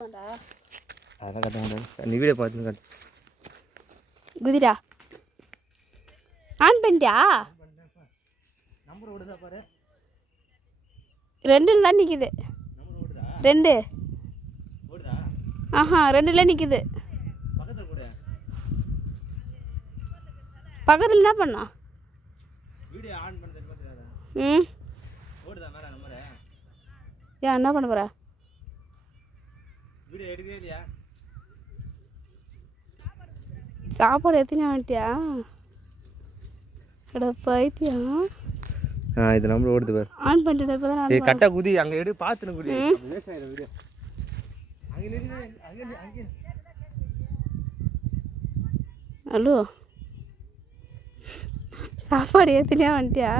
அதெல்லாம் கட்ட மாட்டேன். நீ வீடியோ பார்த்து கட்டு. குதிரா ஆன் பண்ணிட்டியா? நம்பர் ஓடுதா பாரு. 2 தான் நிற்குது. நம்பர் ஓடுதா? 2 ஓடுதா? ஆஹா 2ல நிற்குது. பக்கத்தில் கூட பக்கத்தில் என்ன பண்ணா? வீடியோ ஆன் பண்ண தெரியாதா? ஓடுதா மேலே நம்பரு? ஏன் என்ன பண்ண போற? வீடியோ எடுக்கவே இல்லையா? சாப்பாடு எத்தனை வந்துட்டியா? எடா பைத்தியம். இது நம்பர் ஓடுது பாரு. ஆன் பண்ணிட்டு இப்போ தான் ஏய் கட்டா குதி அங்கே எடு பார்த்துன குதி. வேஸ்ட் ஆயிடும் வீடியோ. அங்கே நின்னு அங்கே ஹலோ சாப்பாடு எத்தனையா வந்துட்டியா?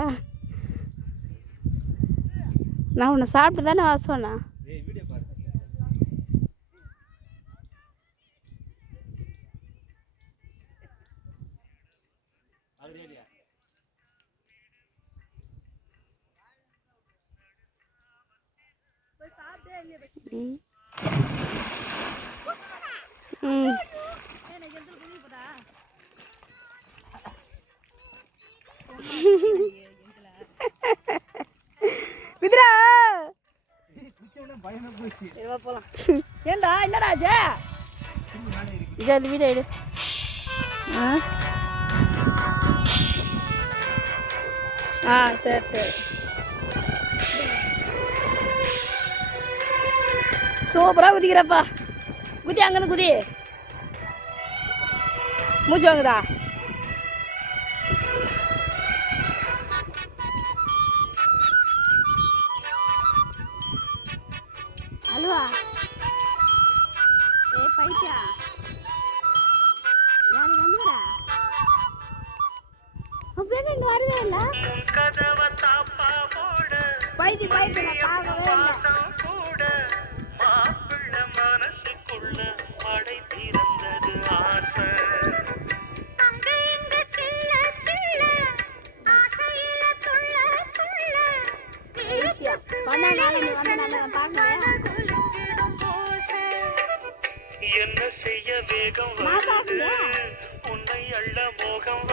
நான் உன்னை சாப்பிட்டு தானே வர சொன்னேன். ஏய் வீடியோ பாரு. அது இல்லையா? போய் சாப்பிட்டே இல்லையா பத்தி? எனக்கு எந்த குடி போடா. குதிரா குச்சவனே பயமா போச்சு. சரி வா போலாம். ஏண்டா என்னடா ஆச்சு? ஜே அந்த வீடியோ எடு. சரி சரி சூப்பராக குதிக்கிறப்பா. குதி அங்கேருந்து குதி. மூச்சு வாங்குதா? அல்வா ஏ பைத்தியா யாரு வந்துடா? அப்பே இங்க வரவே இல்ல. கதவ தாப்பா போட பைத்தி பைத்தி நான் பாக்கவே கூட மாப்பிள்ள மனசுக்குள்ள படை திறந்தது ஆசை. அங்க இங்க சில்ல சில்ல ஆசையில துள்ள துள்ள பைத்தியா வந்தா நாளைக்கு வந்தா பாக்கலையா? என்ன செய்ய வேகம் வருது உன்னை அள்ள மோகம்